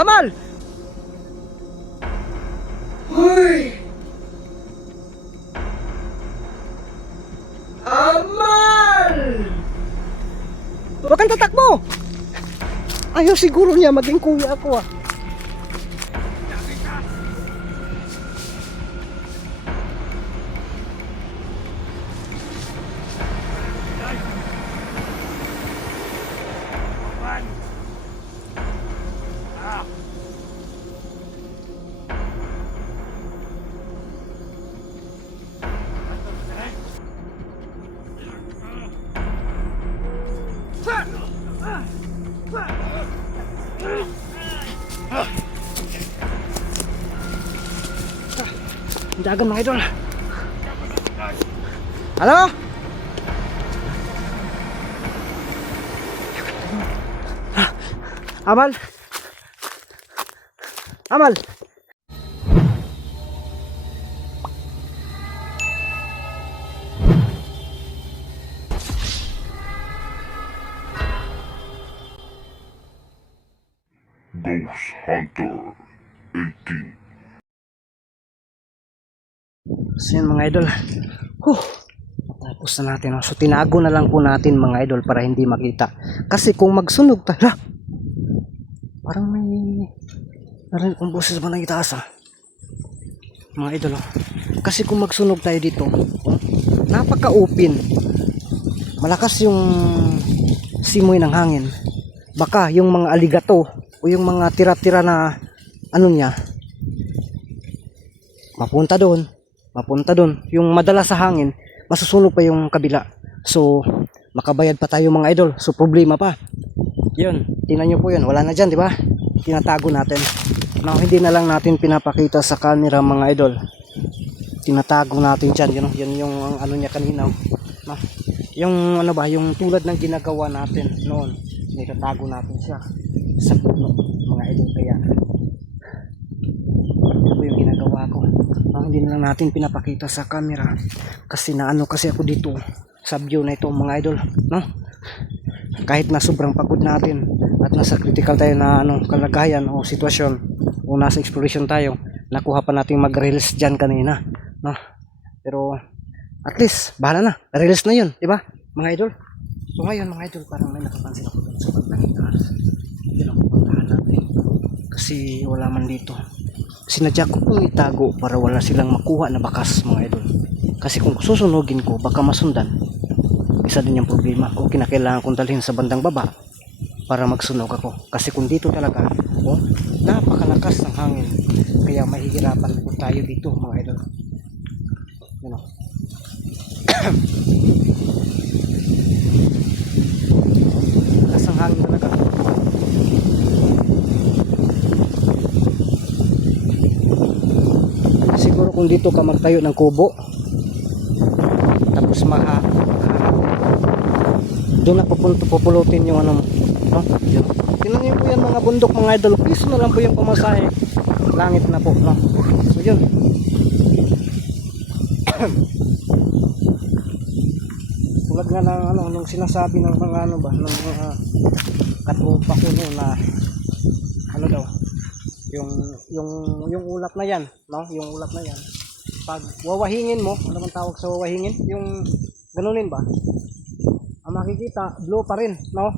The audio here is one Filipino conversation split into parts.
Amal! Hoy! Amal! Huwag kang tatakbo! Ayaw siguro niya maging kuya ako ah. Dagan mga idol. Halo? Amal? Amal? Ghost Hunter 18. So yun mga idol. Tapos na natin. So tinago na lang po natin mga idol para hindi makita. Kasi kung magsunog tala, parang may narinig kong boses ba na itaas mga idol. Kasi kung magsunog tayo dito, napaka-open. Malakas yung simoy ng hangin. Baka yung mga aligato o yung mga tira-tira na ano niya mapunta doon. Yung madala sa hangin, masusunog pa yung kabila. So, makabayad pa tayo mga idol. So, problema pa. Yun, tingnan nyo po yun. Wala na dyan, di ba? Tinatago natin. Now, hindi na lang natin pinapakita sa camera mga idol. Tinatago natin dyan. Yun yung ano niya kanina. Yung ano ba, yung tulad ng ginagawa natin noon. Tinatago natin siya sa puno mga idol. Kaya, ito yung ginagawa ko. Hindi na lang natin pinapakita sa camera kasi naano kasi ako dito sa view na ito mga idol, no? Kahit na sobrang pagod natin at nasa critical tayo na kalagayan o sitwasyon o nasa exploration tayo, nakuha pa natin mag-release dyan kanina, no? Pero at least bahala na, release na yun, di ba mga idol? So ngayon mga idol, parang may nakapansin ako dun sa pagtangitan. Yun ang pupuntahan natin kasi wala man dito. Sinadya ko pong itago para wala silang makuha na bakas mga idol. Kasi kung susunugin ko baka masundan. Isa din yung problema kung kinakailangan kong dalhin sa bandang baba para magsunog ako. Kasi kung dito talaga, napakalakas ng hangin. Kaya mahihirapan po tayo dito mga idol. Yan o. Lakas ng hangin talaga. Siguro kung dito ka magtayo ng kubo tapos doon na pupulutin yung ano, no? Yun. Tingnan niyo po yan mga bundok mga idol. Piso na lang po yung pamasahe. Langit na po, no? So yun. Tulad nga ng nung sinasabi ng mga ano ba, ng mga katupa ko no na ano daw, yung ulap na yan, no? Yung ulap na yan. Pag wawahingin mo, ano man tawag sa wawahingin? Yung ganunin ba? Ang makikita, blue pa rin, no?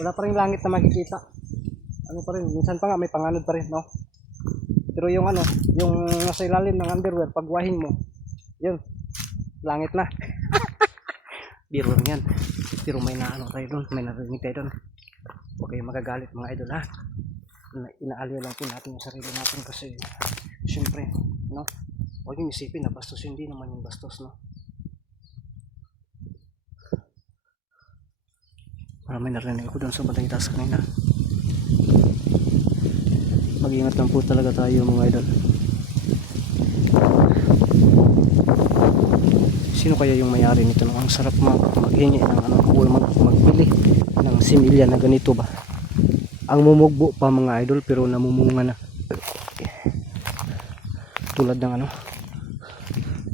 Wala pa rin langit na makikita. Ano pa rin, minsan pa nga may panganod pa rin, no? Pero yung yung nasa ilalim ng underwear, pag wahing mo, yun, langit na. Biro lang yan. Pero may tayo doon, may narinig tayo doon. Huwag kayong magagalit mga idol, ha? Inaaliw lang po natin yung sarili natin kasi syempre, no? Huwag yung isipin na bastos, hindi naman yung bastos, no? Maraming narinig ako doon sa bandang itaas kanina. Mag-ingat lang po talaga tayo mga idol. Sino kaya yung may-ari nito? Ang sarap maghingi ng magbili ng similya na ganito ba? Ang mumugbo pa mga idol pero namumunga na. Tulad ng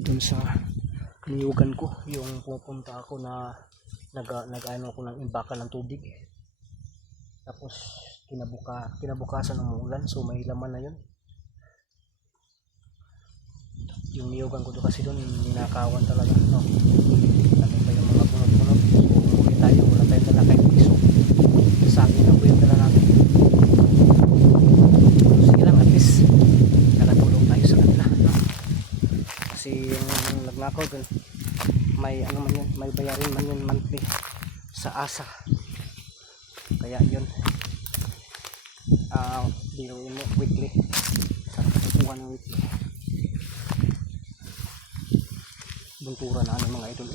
dun sa niyugan ko, yung pupunta ako na nag-ano ako ng imbaka ng tubig. Tapos kinabukasan ng umulan, so may laman na yun. Yung niyugan ko doon kasi doon ninakawan talaga, no? Laki pa yung mga bunot-bunot, so umuwi tayo, wala tayong dala kahit piso, saging lang po yung dala natin. So, sige lang, at least nakatulong tayo sa kanila, no? Kasi yung nagnakaw doon, may ano man yun, may bayarin man yun monthly sa asa, kaya yun biruin mo weekly, sarap kukuha ng weekly. Buntura na ano mga idol,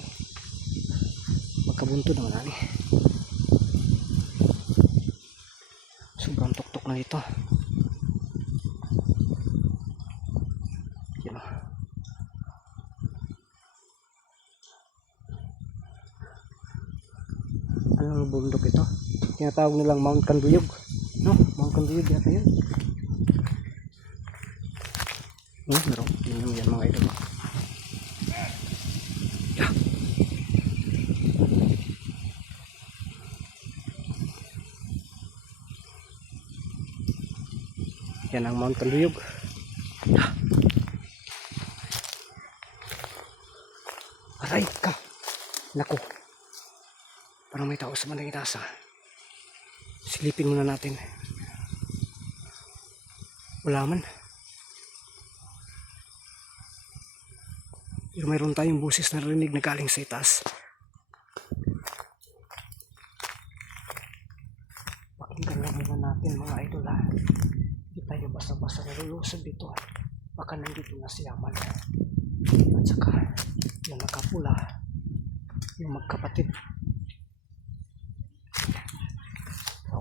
magkabunto naman ani, sobrang tuktok na dito. Yun, anong bundok ito, tinatawag nilang Mount Canduyog, no? Mount Canduyog yata yun. Pero tingnan mo yan mga idol. Yeah. Yan ang Mount Canduyog. Aray ka, naku, parang may tao sa bandang itaas. Silipin muna natin, wala man, pero mayroon tayong boses na rinig na galing sa itaas. Pakinggan lang muna natin mga idol, ha. Hindi tayo basta-basta nalulusog dito, baka nandito na si Yaman at saka yung nakapula, yung magkapatid. So,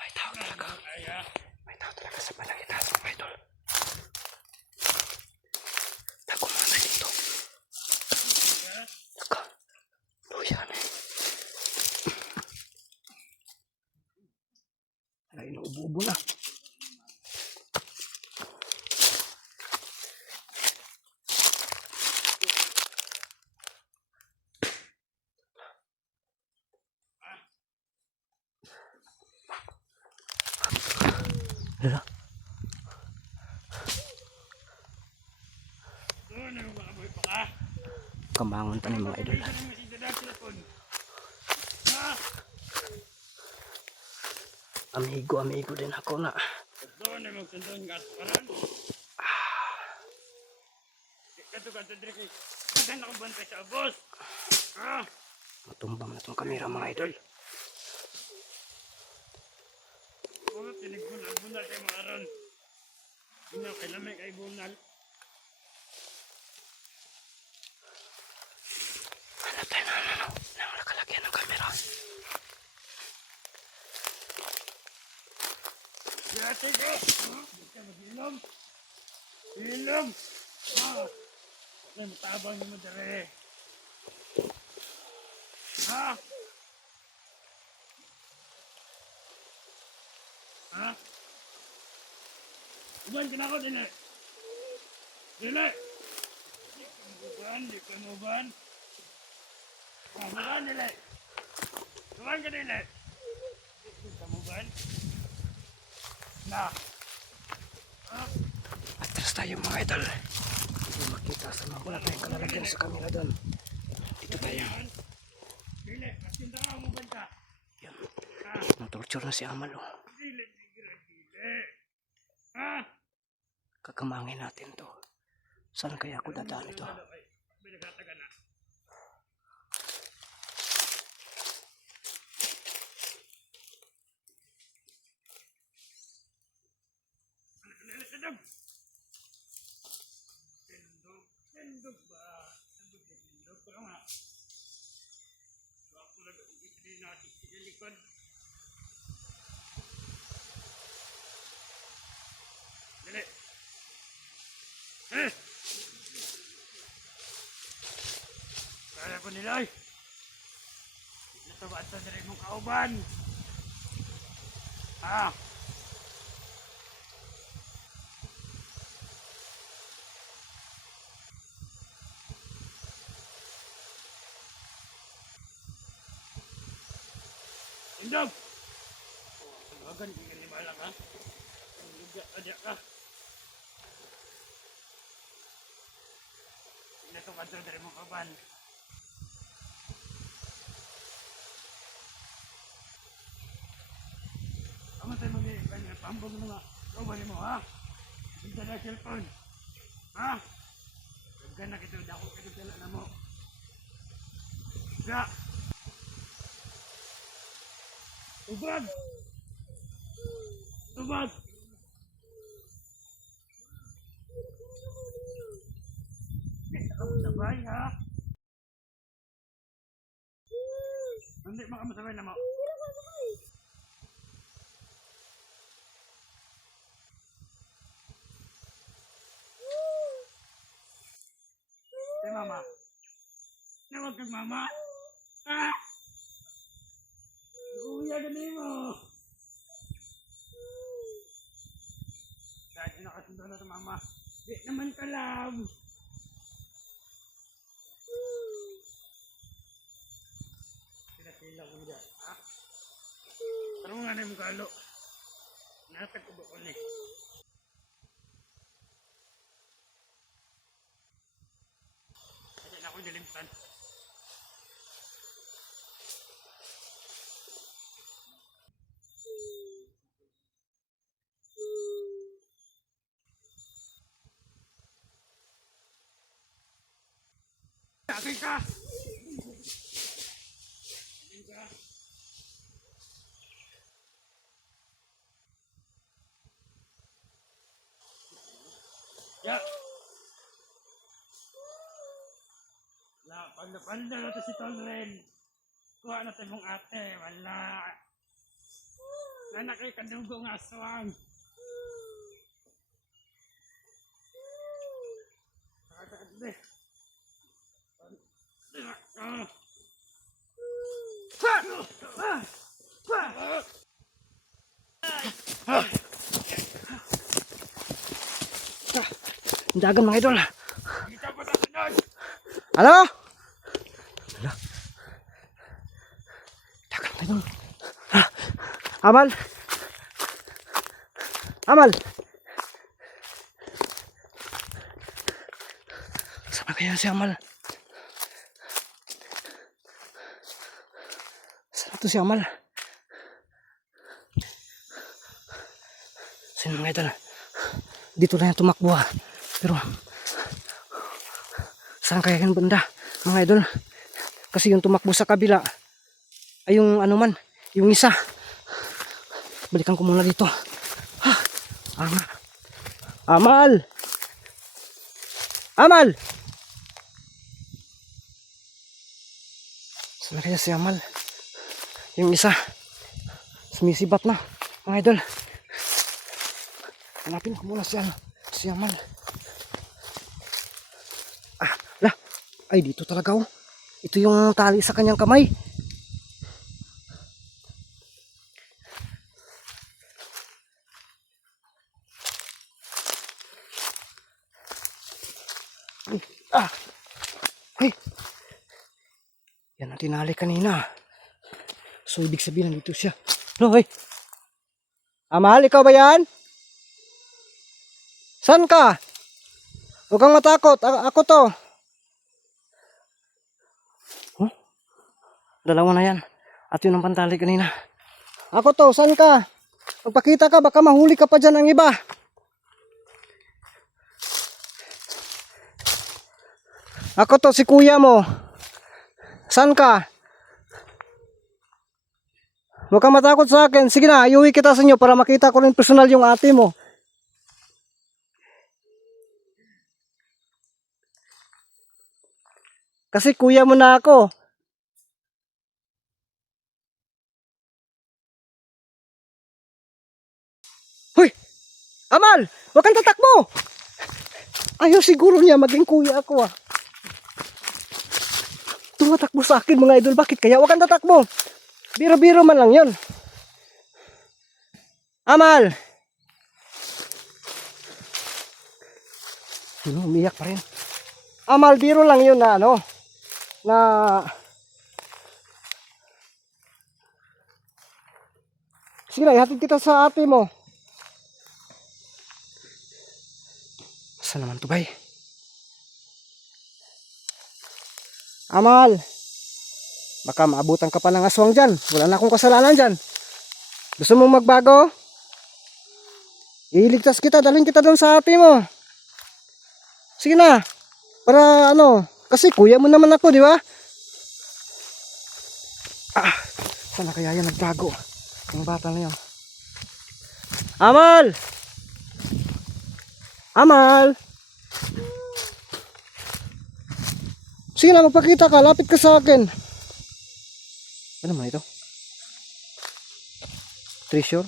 may tao talaga. May tao talaga sa bandang itaas mga idol. Tago muna dito. Taka. Luyan. Ay, naubo-ubo na. Lala. Kamangon pa ni mga idol. Amigo din ako na. Matumbang na tong kamera mga idol. Bunal kay mga aron. Bunal kay lamay kay bunal. Hanap tayo na nang nakalagyan ng kamera. Yate ko! Basta mag-ilom. Ilom! Ay, matabang yung madari. Ha? Uban, kinako din eh. Dili! Di ka muban. Muban, dili. Muban ka dili. Di ka muban. Na. Atras tayo mga idol. Hindi makita sa mga wala tayong kalalagyan sa kamera doon. Dito tayo. Dili, kasinda ka, muban ka. Yan. Natorture na si Amal. Dili. Ha? Kakamangin natin to. Saan kaya ako dadaan ito? Binagataga na. Sendok ba? Sendok pa nga. Kaya ko nila ay. Natubad sa diri mong kauban. Ah. Indog! Tumagan, hindi ka lima lang ha. Ang luga, adya ka. Natubad sa diri mong kauban. Amo tayo mag-iipan, pambog mo nga. Kauban mo ha. Hindi na cellphone. Ha? Huwag na kita, dako kita tala na mo. Sa! Tubag! Tubag! Sabay ha? Hindi makamasabay na mo. Si mama. Nawag kang mama. Ah! Kuya ganin mo. Dahil nakasundo na ito mama. Di naman kalam. Sila-sila ko dyan. Ha? Pero nga na yung kalo. Natag ko ba ko ni? Kasi na ako nilimtan. Akin ka! Akin ka! Ya! Pagdapanda na ito si Tolren. Kuha na tayo mong ate. Wala. Nanak ay kadugo ng aswang. Nakakadde. Ang dagan mga idol. Kita pa sa sunod. Ano? Hala. Dagan mga idol. Ha? Amal. Amal. Saan kaya si Amal? Saan ito si Amal? Sino mga idol? Dito na yung tumakbo ha. Pero saan kaya yung banda mga idol? Kasi yung tumakbo sa kabila ay yung ano man, yung isa. Balikan ko muna dito. Ha? Amal! Amal! Saan kaya si Amal? Yung isa sumisibat na mga idol. Hanapin ko muna si Amal. Lah, ay dito talaga oh. Ito yung tali sa kanyang kamay. Ay. Yan ang tinali kanina. So ibig sabihin nandito siya. Hoy. Amal, ikaw ba yan? Saan ka? Huwag kang matakot. Ako to. Huh? Dalawa na yan. At yun ang pantali kanina. Ako to. Saan ka? Magpakita ka. Baka mahuli ka pa dyan ang iba. Ako to. Si kuya mo. Saan ka? Huwag kang matakot sa akin. Sige na. Iuwi kita sa inyo para makita ko rin personal yung ate mo. Kasi kuya mo na ako. Hoy! Amal! Huwag kang tatakbo! Ayaw siguro niya maging kuya ako ah. Ito. tumatakbo sa akin mga idol. Bakit kaya? Huwag kang tatakbo. Biro-biro man lang yun. Amal! Umiyak pa rin. Amal, biro lang yun na ano. Na... Sige na, ihatid kita sa ate mo. Saan naman to, bay? Amal! Baka maabutan ka pa ng aswang dyan. Wala na akong kasalanan dyan. Gusto mong magbago? Iligtas kita, dalhin kita doon sa ate mo. Sige na. Para ano, kasi kuya mo naman ako, di ba? Sana kaya yan nagbago? Yung bata na yun. Amal! Amal! Sige na, magpakita ka. Lapit ka sa akin. Ano man ito? Treasure?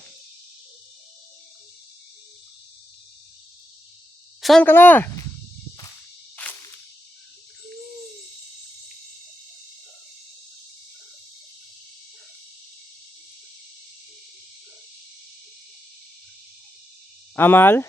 Saan ka na? Amal?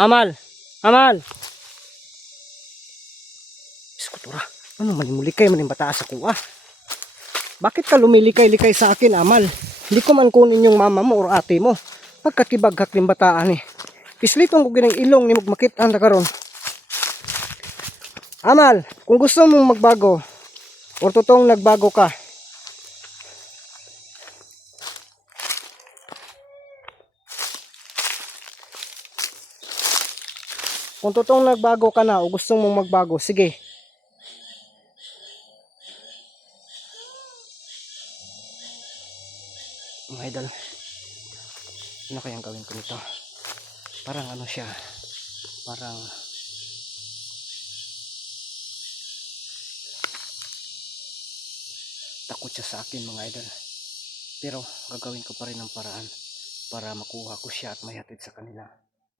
Amal! Amal! Iskutura, ano manimulikay man yung bata sa kuha? Bakit ka lumilikay-likay sa akin, Amal? Hindi ko man kunin yung mama mo or ate mo. Pagkatibaghak ng bataan eh. Pislitong ko ginang ilong ni magmakitaan na karon. Amal, kung gusto mong magbago or totoong nagbago ka, kung totoong nagbago ka na o gusto mong magbago, sige. Mga idol, ano kayang gawin ko nito? Parang ano siya, parang takot siya sa akin mga idol. Pero gagawin ko pa rin ang paraan para makuha ko siya at mahatid sa kanila.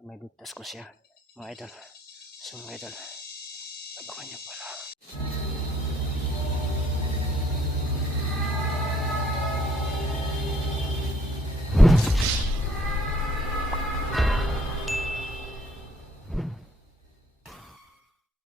May ligtas ko siya mga idol. So mga idol, abangan niyo pala.